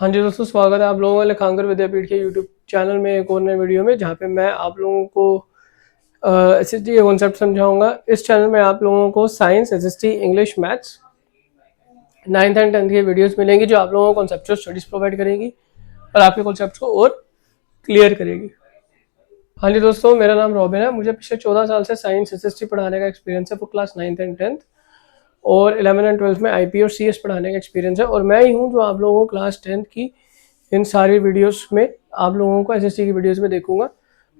हाँ जी दोस्तों, स्वागत है आप लोगों का लेखांकर विद्यापीठ के यूट्यूब चैनल में एक और नए वीडियो में, जहाँ पे मैं आप लोगों को एसएसटी के कॉन्सेप्ट समझाऊंगा। इस चैनल में आप लोगों को science, SST, English, maths, 9th and 10th की वीडियोस मिलेंगी जो आप लोगों को कॉन्सेप्चुअल स्टडीज प्रोवाइड करेगी और आपके कॉन्सेप्ट को और क्लियर करेगी। हाँ जी दोस्तों, मेरा नाम रॉबिन है। मुझे पिछले 14 साल से साइंस, एसएसटी पढ़ाने का एक्सपीरियंस है वो क्लास 9th एंड 10th, और 11 एंड 12 में आईपी और सीएस पढ़ाने का एक्सपीरियंस है। और मैं ही हूँ जो आप लोगों को क्लास 10th की इन सारी वीडियोस में आप लोगों को एसएसटी की वीडियोस में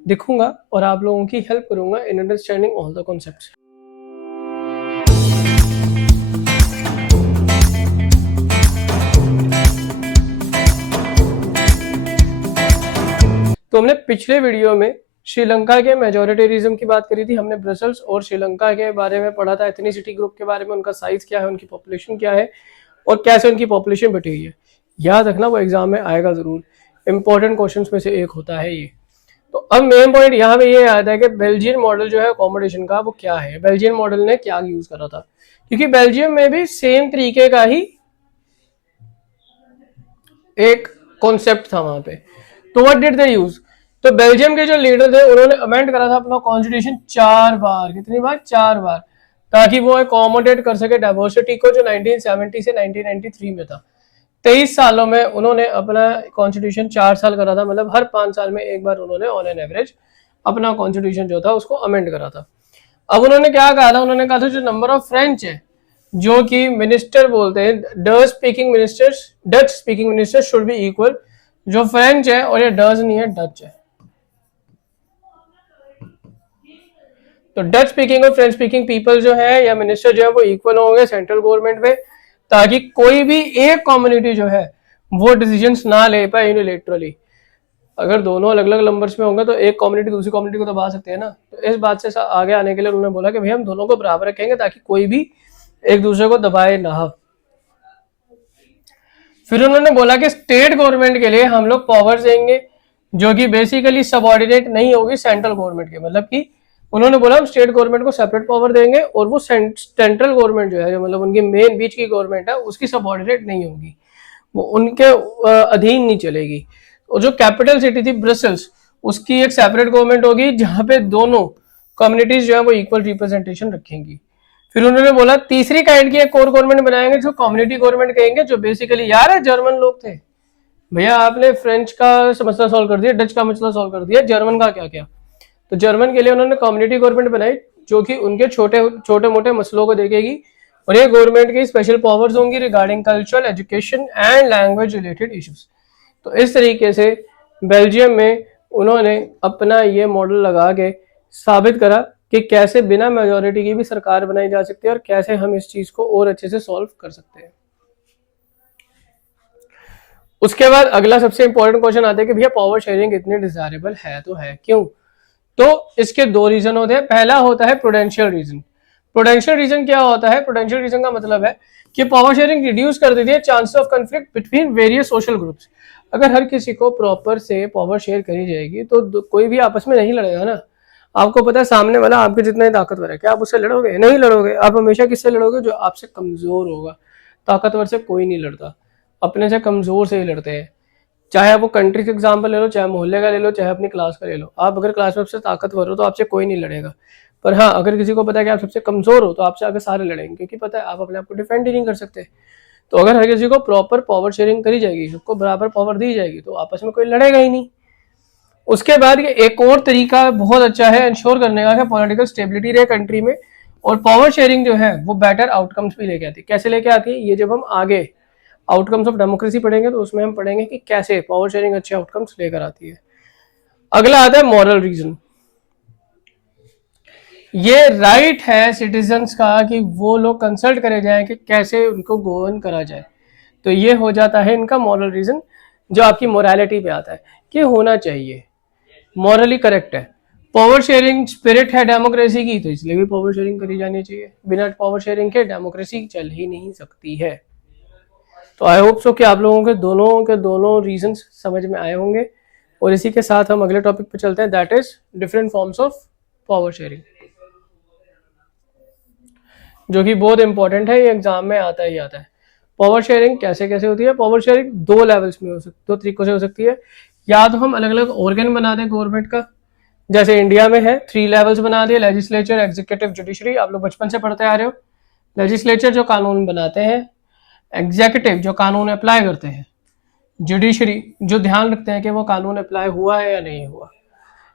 दिखूंगा और आप लोगों की हेल्प करूंगा in understanding all the concepts. तो हमने पिछले वीडियो में श्रीलंका के मेजोरिटेरिज्म की बात करी थी। हमने ब्रसल्स और श्रीलंका के बारे में पढ़ा था, एथनिसिटी ग्रुप के बारे में, उनका साइज क्या है, उनकी पॉपुलेशन क्या है और कैसे उनकी पॉपुलेशन बटी हुई है। याद रखना, वो एग्जाम में आएगा जरूर, इंपॉर्टेंट क्वेश्चन में से एक होता है ये। तो अब मेन पॉइंट यहाँ पे ये आता है कि बेल्जियन मॉडल जो है अकोमोडेशन का, वो क्या है, बेल्जियन मॉडल ने क्या यूज करा था। क्योंकि बेल्जियम में भी सेम तरीके का ही एक कॉन्सेप्ट था वहां पे। तो व्हाट डिड दे यूज? तो बेल्जियम के जो लीडर थे उन्होंने अमेंड करा था अपना कॉन्स्टिट्यूशन 4 बार। कितनी बार? 4 बार, ताकि वो अकोमोडेट कर सके डाइवर्सिटी को, जो 1970 से 1993 में था। 23 सालों में उन्होंने अपना कॉन्स्टिट्यूशन 4 साल करा था, मतलब हर 5 साल में एक बार उन्होंने ऑन एन एवरेज अपना कॉन्स्टिट्यूशन जो था उसको अमेंड करा था। अब उन्होंने क्या कहा था? उन्होंने कहा था जो नंबर ऑफ फ्रेंच है, जो कि मिनिस्टर बोलते हैं, Dutch speaking ministers should be equal. जो फ्रेंच है, और ये डच नहीं है, डच है, तो डच स्पीकिंग और फ्रेंच स्पीकिंग पीपल जो है या मिनिस्टर जो है वो इक्वल होंगे सेंट्रल गवर्नमेंट में, ताकि कोई भी एक कम्युनिटी जो है वो डिसीजंस ना ले पाए यूनिलेटरली। अगर दोनों अलग अलग नंबर्स में होंगे तो एक कम्युनिटी दूसरी कम्युनिटी को दबा सकते हैं ना। तो इस बात से आगे आने के लिए उन्होंने बोला कि भाई हम दोनों को बराबर रखेंगे ताकि कोई भी एक दूसरे को दबाए ना। फिर उन्होंने बोला कि स्टेट गवर्नमेंट के लिए हम लोग पावर्स देंगे जो कि बेसिकली सबऑर्डिनेट नहीं होगी सेंट्रल गवर्नमेंट के। मतलब कि उन्होंने बोला हम स्टेट गवर्नमेंट को सेपरेट पावर देंगे और वो सेंट्रल गवर्नमेंट जो है, जो मतलब उनकी मेन बीच की गवर्नमेंट है, उसकी सबऑर्डिनेट नहीं होगी, वो उनके अधीन नहीं चलेगी। और जो कैपिटल सिटी थी ब्रसल्स, उसकी एक सेपरेट गवर्नमेंट होगी जहां पे दोनों कम्युनिटीज जो है वो इक्वल रिप्रेजेंटेशन रखेंगी। फिर उन्होंने बोला तीसरी काइंड की एक और गवर्नमेंट बनाएंगे जो कम्युनिटी गवर्नमेंट कहेंगे, जो बेसिकली यार है जर्मन लोग थे। भैया आपने फ्रेंच का मसला सॉल्व कर दिया, डच का मसला सॉल्व कर दिया, जर्मन का क्या क्या? तो जर्मन के लिए उन्होंने कम्युनिटी गवर्नमेंट बनाई जो कि उनके छोटे छोटे मोटे मसलों को देखेगी, और ये गवर्नमेंट की स्पेशल पावर्स होंगी regarding cultural, education and language related issues. तो इस तरीके से बेल्जियम में उन्होंने अपना ये मॉडल लगा के साबित करा कि कैसे बिना मेजोरिटी की भी सरकार बनाई जा सकती है और कैसे हम इस चीज को और अच्छे से सॉल्व कर सकते हैं। उसके बाद अगला सबसे इंपॉर्टेंट क्वेश्चन आता है कि भैया पावर शेयरिंग इतनी डिजायरेबल है तो है क्यों? तो इसके दो रीजन होते हैं। पहला होता है प्रूडेंशियल रीजन। प्रूडेंशियल रीजन क्या होता है? प्रूडेंशियल रीजन का मतलब है कि पावर शेयरिंग रिड्यूस कर देती है chances of conflict between various social groups. अगर हर किसी को प्रॉपर से पावर शेयर करी जाएगी तो कोई भी आपस में नहीं लड़ेगा ना। आपको पता है सामने वाला आपके जितना ही ताकतवर है, क्या आप उससे लड़ोगे? नहीं लड़ोगे। आप हमेशा किससे लड़ोगे? जो आपसे कमजोर होगा। ताकतवर से कोई नहीं लड़ता, अपने से कमजोर से ही लड़ते हैं। चाहे आप वो कंट्री का एग्जाम्पल ले लो, चाहे मोहल्ले का ले लो, चाहे अपनी क्लास का ले लो। आप अगर क्लास में सबसे ताकतवर हो तो आपसे कोई नहीं लड़ेगा। पर हाँ, अगर किसी को पता है कि आप सबसे कमजोर हो तो आपसे आगे सारे लड़ेंगे, क्योंकि पता है आप अपने आप को डिफेंड ही नहीं कर सकते। तो अगर हर किसी को प्रॉपर पावर शेयरिंग करी जाएगी, सबको बराबर पावर दी जाएगी, तो आपस में कोई लड़ेगा ही नहीं। उसके बाद ये एक और तरीका बहुत अच्छा है इंश्योर करने का कि पॉलिटिकल स्टेबिलिटी रहे कंट्री में, और पावर शेयरिंग जो है वो बेटर आउटकम्स भी लेके आती है। कैसे लेके आती है? ये जब हम आगे आउटकम्स ऑफ डेमोक्रेसी पढ़ेंगे तो उसमें हम पढ़ेंगे कि कैसे पावर शेयरिंग अच्छे आउटकम्स लेकर आती है। अगला आता है मॉरल रीजन। ये राइट है सिटीजन्स का कि वो लोग कंसल्ट करे जाएं कि कैसे उनको गवर्न करा जाए। तो ये हो जाता है इनका मॉरल रीजन, जो आपकी मोरालिटी पे आता है कि होना चाहिए, मॉरली करेक्ट है। पावर शेयरिंग स्पिरिट है डेमोक्रेसी की, तो इसलिए भी पावर शेयरिंग करी जानी चाहिए। बिना पावर शेयरिंग के डेमोक्रेसी चल ही नहीं सकती है। तो आई होप सो कि आप लोगों के दोनों रीजंस समझ में आए होंगे। और इसी के साथ हम अगले टॉपिक पे चलते हैं, that is different forms of power sharing, जो कि बहुत इंपॉर्टेंट है, ये एग्जाम में आता ही आता है। पावर शेयरिंग कैसे कैसे होती है? पावर शेयरिंग दो लेवल्स में हो सकती, दो तरीकों से हो सकती है। या तो हम अलग अलग ऑर्गन बना दें गवर्नमेंट का, जैसे इंडिया में है 3 लेवल्स बना दिए, लेजिस्लेचर, एग्जीक्यूटिव, जुडिशरी। आप लोग बचपन से पढ़ते आ रहे हो। लेजिस्लेचर जो कानून बनाते हैं, एग्जीक्यूटिव जो कानून अप्लाई करते हैं, जुडिशरी जो ध्यान रखते हैं कि वो कानून अप्लाई हुआ है या नहीं हुआ।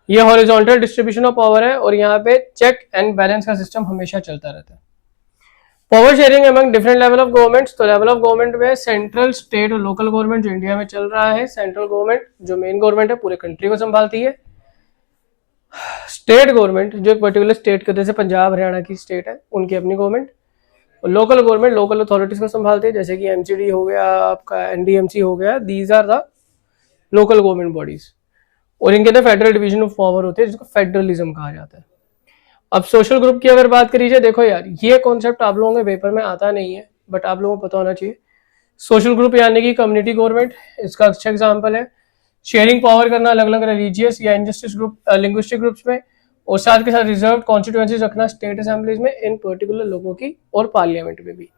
ये हॉरिजॉन्टल डिस्ट्रीब्यूशन ऑफ पावर है और यहाँ पे चेक एंड बैलेंस का सिस्टम हमेशा चलता रहता है। Power sharing among different level of governments, तो लेवल ऑफ गवर्नमेंट में सेंट्रल, स्टेट और लोकल गवर्नमेंट जो इंडिया में चल रहा है। सेंट्रल गवर्नमेंट जो मेन गवर्नमेंट है पूरे कंट्री को संभालती है। स्टेट गवर्नमेंट जो एक पर्टिकुलर स्टेट के, जैसे पंजाब हरियाणा की स्टेट है, उनकी अपनी गवर्नमेंट। और लोकल गवर्नमेंट लोकल अथॉरिटीज को संभालती है, जैसे कि एमसीडी हो गया, आपका एनडीएमसी हो गया, these are the local government bodies. और इनके अंदर फेडरल डिवीजन ऑफ पावर होती है जिसको फेडरलिज्म कहा जाता है। अब सोशल ग्रुप की अगर बात करी जाए, देखो यार ये कॉन्सेप्ट आप लोगों के पेपर में आता नहीं है, बट आप लोगों को पता होना चाहिए। सोशल ग्रुप यानी कि कम्युनिटी गवर्नमेंट, इसका अच्छा एग्जाम्पल है। शेयरिंग पावर करना अलग अलग रिलीजियस या इंजस्टिस ग्रुप, लिंग्विस्टिक ग्रुप्स में, और साथ के साथ रिजर्व कॉन्स्टिट्यूएंसीज रखना स्टेट असेंबलीज में, इन पर्टिकुलर लोगों की, और पार्लियामेंट में भी।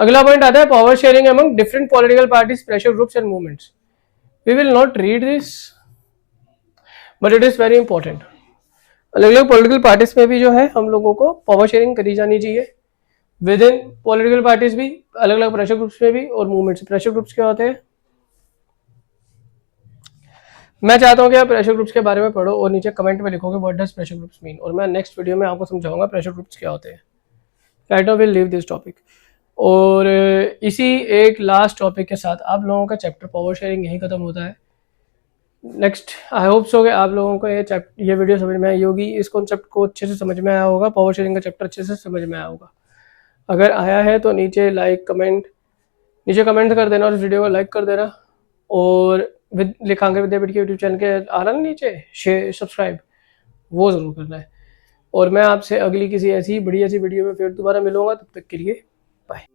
अगला पॉइंट आता है power sharing among different political parties, pressure groups and movements. We will not read this but it is very important. अलग अलग पॉलिटिकल पार्टीज में भी जो है हम लोगों को पावर शेयरिंग करी जानी चाहिए। विद इन पॉलिटिकल पार्टीज भी, अलग अलग प्रेशर ग्रुप्स में भी, और मूवमेंट्स। प्रेशर ग्रुप्स क्या होते हैं? मैं चाहता हूँ कि आप प्रेशर ग्रुप्स के बारे में पढ़ो और नीचे कमेंट में लिखोगे what does pressure groups mean, और मैं नेक्स्ट वीडियो में आपको समझाऊंगा प्रेशर ग्रुप्स क्या होते हैं। Right now will leave this topic. और इसी एक लास्ट टॉपिक के साथ आप लोगों का चैप्टर पावर शेयरिंग यही खत्म होता है। नेक्स्ट आई होप सो कि आप लोगों को ये वीडियो समझ में आई होगी, इस कॉन्सेप्ट को अच्छे से समझ में आया होगा, पावर शेयरिंग का चैप्टर अच्छे से समझ में आया होगा। अगर आया है तो नीचे कमेंट कर देना और इस वीडियो को लाइक कर देना। और लिखांगे विद्यापीठ के यूट्यूब चैनल के आ रहा ना नीचे शेयर सब्सक्राइब, वो ज़रूर करना है। और मैं आपसे अगली किसी ऐसी बढ़िया सी वीडियो में फिर दोबारा मिलूंगा, तब तक के लिए बाय।